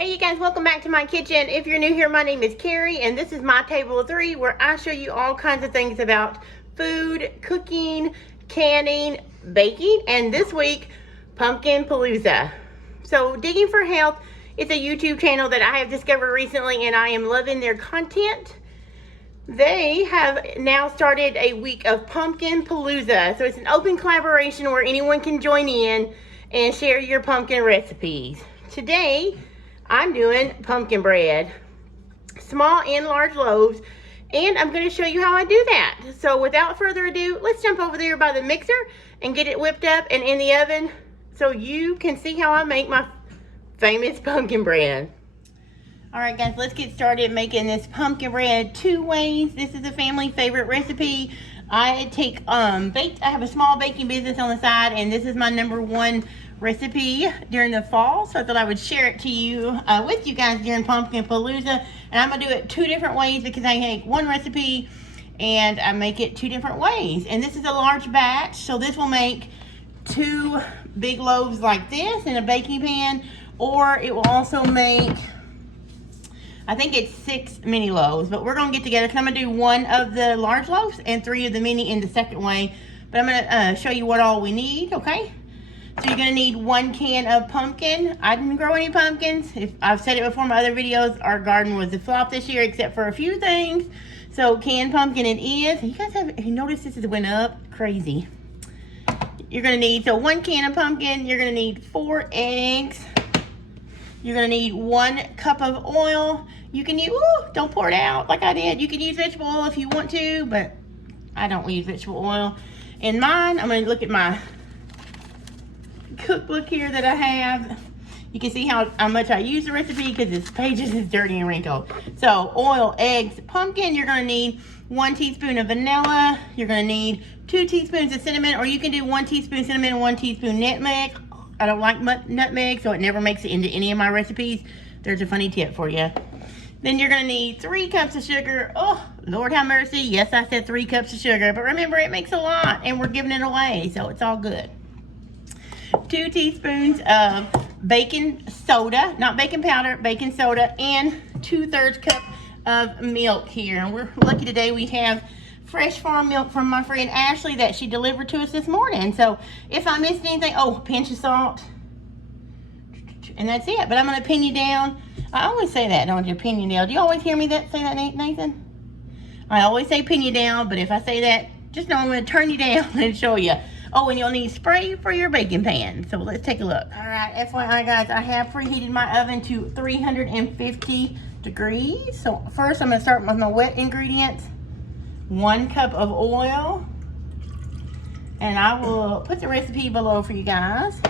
Hey you guys, welcome back to my kitchen. If you're new here, my name is Carrie and this is my table of three, where I show you all kinds of things about food, cooking, canning, baking, and this week, Pumpkin Palooza. So Digging for Health is a YouTube channel that I have discovered recently and I am loving their content. They have now started a week of Pumpkin Palooza. So it's an open collaboration where anyone can join in and share your pumpkin recipes. Today, I'm doing pumpkin bread, small and large loaves, and I'm going to show you how I do that. So without further ado, let's jump over there by the mixer and get it whipped up and in the oven so you can see how I make my famous pumpkin bread. All right guys, let's get started making this pumpkin bread two ways. This is a family favorite recipe. I have a small baking business on the side, and this is my #1 recipe during the fall, so I thought I would share it to you with you guys during Pumpkin Palooza. And I'm gonna do it two different ways because I take one recipe and I make it two different ways. And this is a large batch, so this will make 2 big loaves like this in a baking pan, or it will also make, I think it's 6 mini loaves, but we're gonna get together because I'm gonna do 1 of the large loaves and 3 of the mini in the second way. But I'm gonna show you what all we need, okay? So you're gonna need 1 can of pumpkin. I didn't grow any pumpkins. I've said it before in my other videos, our garden was a flop this year except for a few things. So canned pumpkin it is. You guys have noticed this has went up crazy. You're gonna need, so 1 can of pumpkin, you're gonna need 4 eggs. You're gonna need 1 cup of oil. You can use, don't pour it out like I did. You can use vegetable oil if you want to, but I don't use vegetable oil. In mine, I'm gonna look at my cookbook here that I have. You can see how much I use the recipe because this pages is dirty and wrinkled. So oil, eggs, pumpkin. You're gonna need 1 teaspoon of vanilla. You're gonna need 2 teaspoons of cinnamon, or you can do 1 teaspoon cinnamon and 1 teaspoon nutmeg. I don't like nutmeg, so it never makes it into any of my recipes. There's a funny tip for you. Then you're gonna need 3 cups of sugar. Oh, Lord have mercy. Yes, I said 3 cups of sugar, but remember it makes a lot and we're giving it away, so it's all good. 2 teaspoons of baking soda, not baking powder, baking soda, and 2/3 cup of milk here. And we're lucky today we have fresh farm milk from my friend Ashley that she delivered to us this morning. So if I missed anything, a pinch of salt, and that's it. But I'm gonna pin you down. I always say that, don't you? Pin you down. Do you always hear me say that, Nathan? I always say pin you down, but if I say that, just know I'm gonna turn you down and show you. Oh, and you'll need spray for your baking pan. So let's take a look. All right, FYI guys, I have preheated my oven to 350 degrees. So first I'm gonna start with my wet ingredients. 1 cup of oil. And I will put the recipe below for you guys.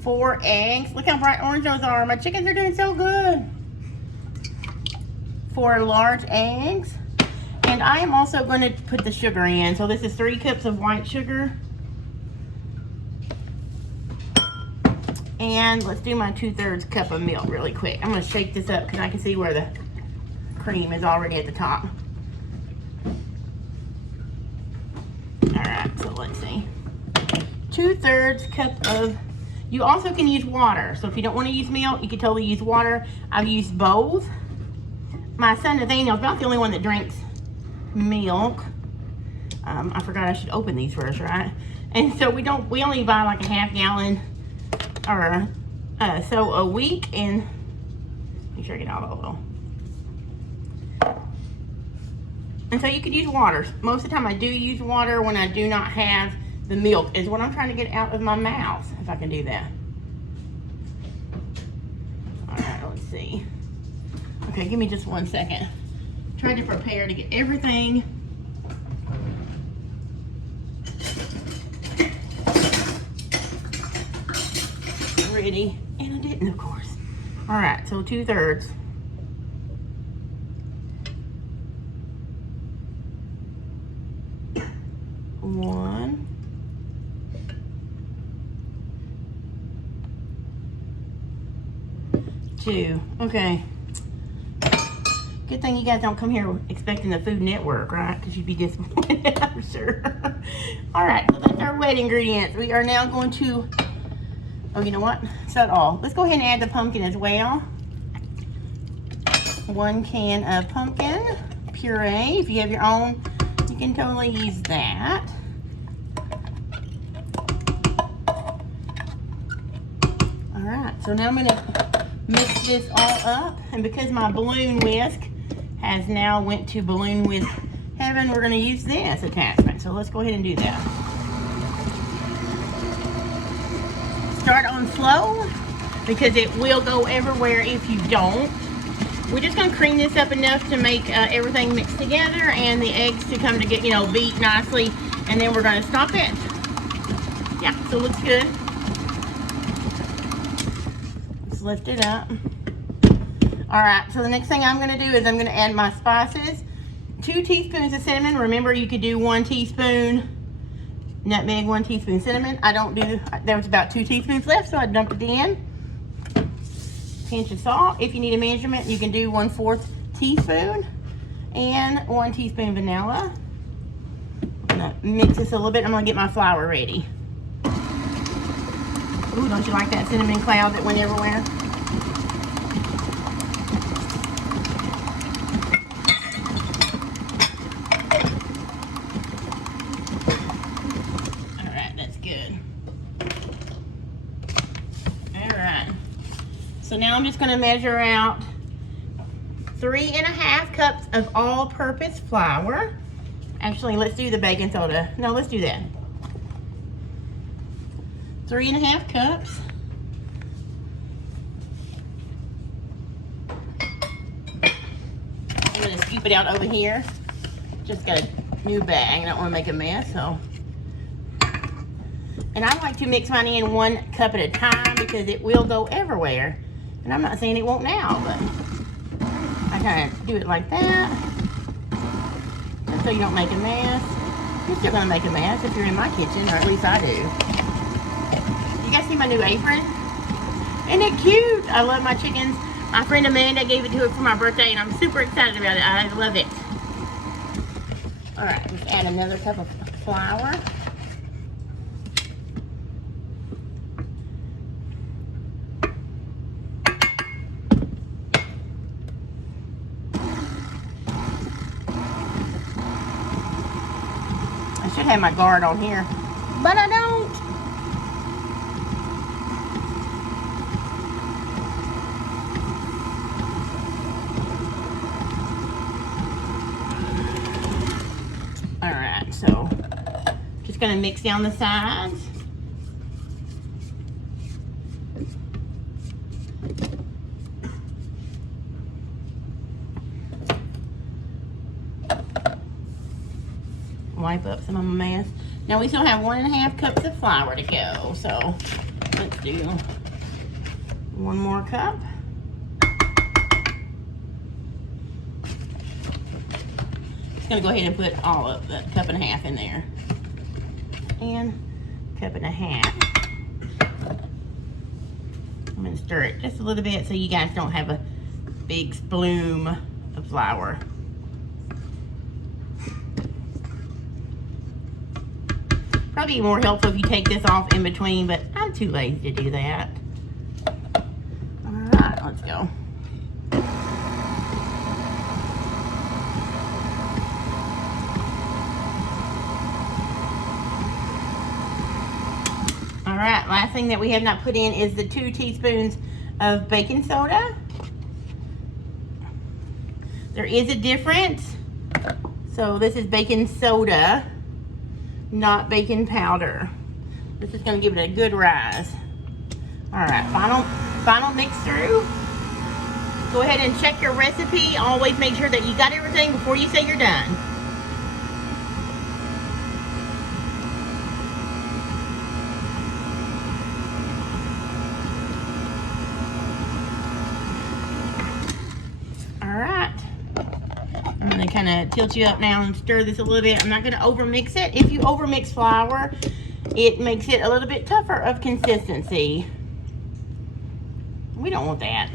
4 eggs. Look how bright orange those are. My chickens are doing so good. 4 large eggs. And I am also going to put the sugar in. So this is 3 cups of white sugar. And let's do my 2/3 cup of milk really quick. I'm going to shake this up because I can see where the cream is already at the top. Alright, so let's see. 2/3 cup of, you also can use water. So if you don't want to use milk, you can totally use water. I've used both. My son Nathaniel's about the only one that drinks milk. I forgot I should open these first, right? And so we only buy like a ½ gallon or so a week, and make sure I get all the oil. And so you could use water. Most of the time I do use water when I do not have the milk, is what I'm trying to get out of my mouth, if I can do that. All right, let's see. Okay, give me just 1 second. Trying to prepare to get everything ready, and I didn't, of course. All right, so 2/3. One. 2. Okay. Good thing you guys don't come here expecting the Food Network, right? Because you'd be disappointed, I'm sure. All right, so that's our wet ingredients. We are now going to Oh, you know what? It's not all. Let's go ahead and add the pumpkin as well. 1 can of pumpkin puree. If you have your own, you can totally use that. All right, so now I'm gonna mix this all up. And because my balloon whisk has now went to balloon whisk heaven, we're gonna use this attachment. So let's go ahead and do that. Start on slow because it will go everywhere if you don't. We're just gonna cream this up enough to make everything mix together and the eggs to come to get, you know, beat nicely, and then we're gonna stop it. Yeah, so it looks good. Let's lift it up. All right, so the next thing I'm gonna do is I'm gonna add my spices. 2 teaspoons of cinnamon. Remember, you could do 1 teaspoon nutmeg, 1 teaspoon cinnamon. I don't do, there was about 2 teaspoons left, so I dumped it in. Pinch of salt. If you need a measurement, you can do 1/4 teaspoon and 1 teaspoon vanilla. I'm gonna mix this a little bit. I'm gonna get my flour ready. Ooh, don't you like that cinnamon cloud that went everywhere? All right, that's good. All right. So now I'm just going to measure out 3½ cups of all-purpose flour. Actually, let's do the baking soda. No, let's do that. 3½ cups. I'm going to scoop it out over here. Just got a new bag. I don't want to make a mess, so. And I like to mix mine in 1 cup at a time because it will go everywhere. And I'm not saying it won't now, but I kind of do it like that, just so you don't make a mess. You're still gonna make a mess if you're in my kitchen, or at least I do. You guys see my new apron? Isn't it cute? I love my chickens. My friend Amanda gave it to her for my birthday, and I'm super excited about it. I love it. All right, let's add another cup of flour. I should have my guard on here, but I don't. All right, so just gonna mix down the sides. Wipe up some of my mess. Now we still have 1½ cups of flour to go, so let's do 1 more cup. Just gonna go ahead and put all of the 1½ cups in there, and 1½ cups. I'm gonna stir it just a little bit so you guys don't have a big splume of flour. Probably more helpful if you take this off in between, but I'm too lazy to do that. All right, let's go. All right, last thing that we have not put in is the 2 teaspoons of baking soda. There is a difference. So this is baking soda, not baking powder. This is gonna give it a good rise. All right, final mix through. Go ahead and check your recipe. Always make sure that you got everything before you say you're done. All right. I'm gonna kind of tilt you up now and stir this a little bit. I'm not gonna over mix it. If you over mix flour, it makes it a little bit tougher of consistency. We don't want that.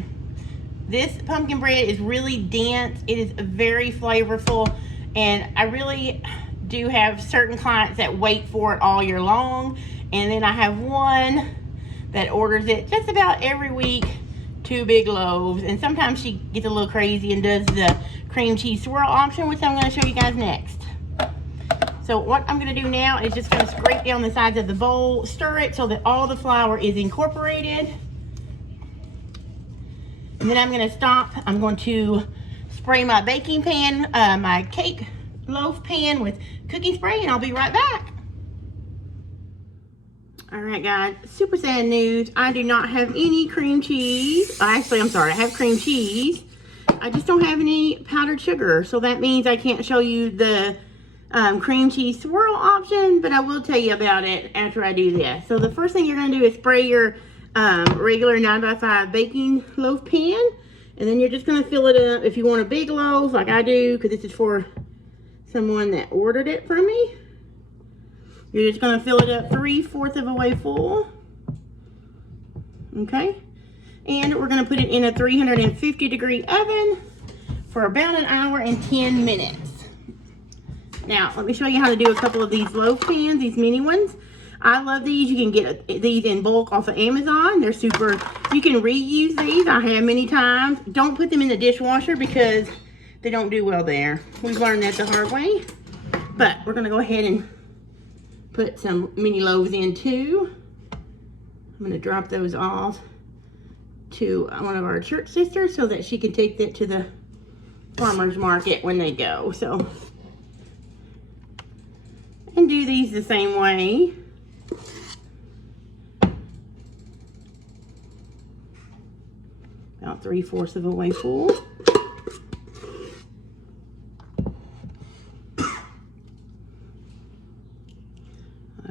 This pumpkin bread is really dense. It is very flavorful, and I really do have certain clients that wait for it all year long, and then I have one that orders it just about every week, 2 big loaves. And sometimes she gets a little crazy and does the cream cheese swirl option, which I'm going to show you guys next. So what I'm going to do now is just going to scrape down the sides of the bowl, stir it so that all the flour is incorporated. And then I'm going to stop. I'm going to spray my baking pan, my cake loaf pan with cooking spray, and I'll be right back. All right, guys, super sad news. I do not have any cream cheese. Actually, I'm sorry, I have cream cheese. I just don't have any powdered sugar. So that means I can't show you the cream cheese swirl option, but I will tell you about it after I do this. So the first thing you're gonna do is spray your regular 9x5 baking loaf pan, and then you're just gonna fill it up if you want a big loaf like I do, because this is for someone that ordered it from me. You're just gonna fill it up 3/4 of a way full, okay? And we're gonna put it in a 350-degree oven for about 1 hour and 10 minutes. Now, let me show you how to do a couple of these loaf pans, these mini ones. I love these. You can get these in bulk off of Amazon. They're super, you can reuse these. I have many times. Don't put them in the dishwasher because they don't do well there. We've learned that the hard way. But we're gonna go ahead and put some mini loaves in too. I'm gonna drop those off to one of our church sisters so that she can take that to the farmer's market when they go. So, and do these the same way. About 3/4 of a way full.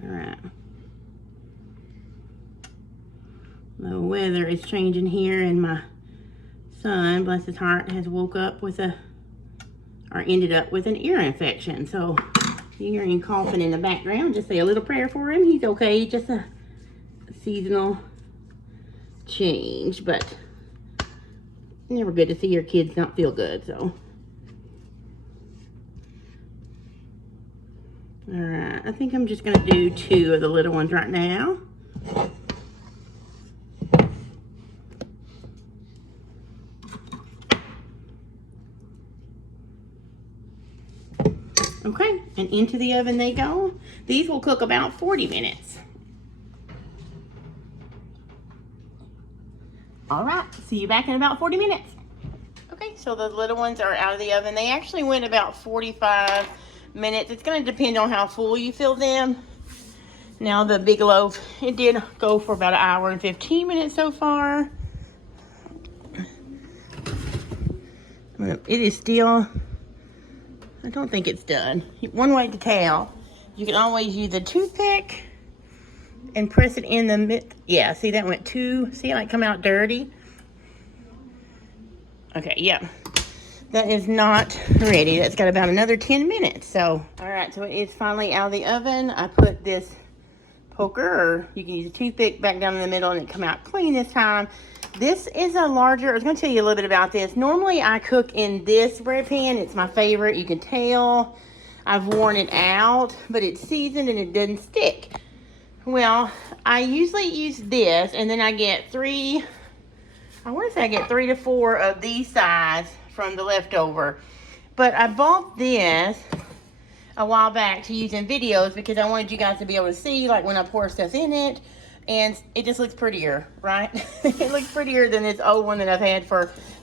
Alright. The weather is changing here, and my son, bless his heart, has woke up with or ended up with an ear infection. So you hear him coughing in the background. Just say a little prayer for him. He's okay. Just a seasonal change, but never good to see your kids not feel good. So, all right. I think I'm just gonna do 2 of the little ones right now. Okay, and into the oven they go. These will cook about 40 minutes. All right, see you back in about 40 minutes. Okay, so the little ones are out of the oven. They actually went about 45 minutes. It's gonna depend on how full you fill them. Now the big loaf, it did go for about 1 hour and 15 minutes so far. It is still, I don't think it's done. One way to tell, you can always use a toothpick and press it in the mid. Yeah, see that went see it like come out dirty? Okay, yeah. That is not ready. That's got about another 10 minutes. So, all right, so it is finally out of the oven. I put this poker, or you can use a toothpick, back down in the middle, and it come out clean this time. This is a larger, I was gonna tell you a little bit about this. Normally I cook in this bread pan. It's my favorite. You can tell I've worn it out, but it's seasoned and it doesn't stick. Well, I usually use this, and then I get 3 to 4 of these sides from the leftover. But I bought this a while back to use in videos because I wanted you guys to be able to see, like, when I pour stuff in it, and it just looks prettier, right? It looks prettier than this old one that I've had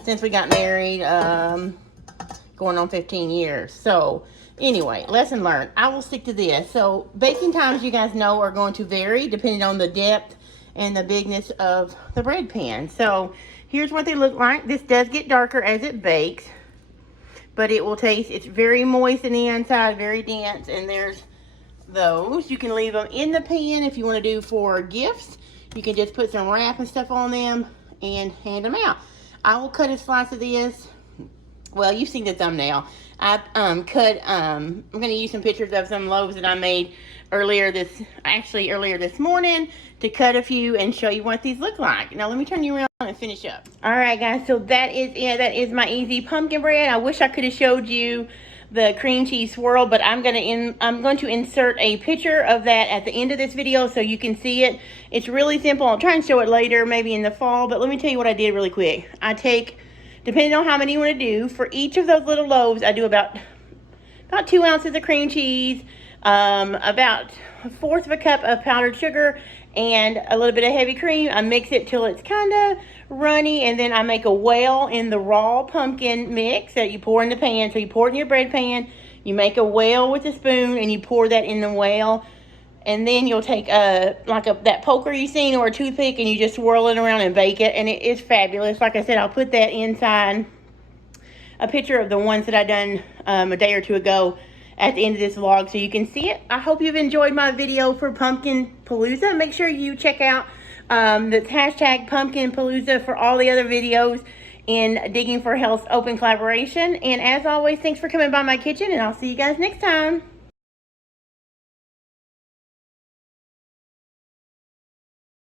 since we got married, going on 15 years. So anyway, lesson learned. I will stick to this. So baking times, you guys know, are going to vary depending on the depth and the bigness of the bread pan. So here's what they look like. This does get darker as it bakes, but it will taste, it's very moist in the inside, very dense, and there's those. You can leave them in the pan if you want to do for gifts. You can just put some wrap and stuff on them and hand them out. I will cut a slice of this. Well, you've seen the thumbnail. I'm going to use some pictures of some loaves that I made earlier this morning to cut a few and show you what these look like. Now let me turn you around and finish up. All right, guys, so that is it. That is my easy pumpkin bread. I wish I could have showed you the cream cheese swirl, but I'm going to insert a picture of that at the end of this video so you can see it. It's really simple. I'll try and show it later, maybe in the fall, but let me tell you what I did really quick. I take, depending on how many you want to do, for each of those little loaves, I do about 2 ounces of cream cheese, about 1/4 of a cup of powdered sugar, and a little bit of heavy cream. I mix it till it's kind of runny, and then I make a well in the raw pumpkin mix that you pour in the pan. So you pour it in your bread pan, you make a well with a spoon, and you pour that in the well. And then you'll take that poker you've seen or a toothpick, and you just swirl it around and bake it, and it is fabulous. Like I said, I'll put that inside a picture of the ones that I done a day or two ago at the end of this vlog so you can see it. I hope you've enjoyed my video for Pumpkin Palooza. Make sure you check out the hashtag Pumpkin Palooza for all the other videos in Digging for Health's open collaboration. And as always, thanks for coming by my kitchen, and I'll see you guys next time.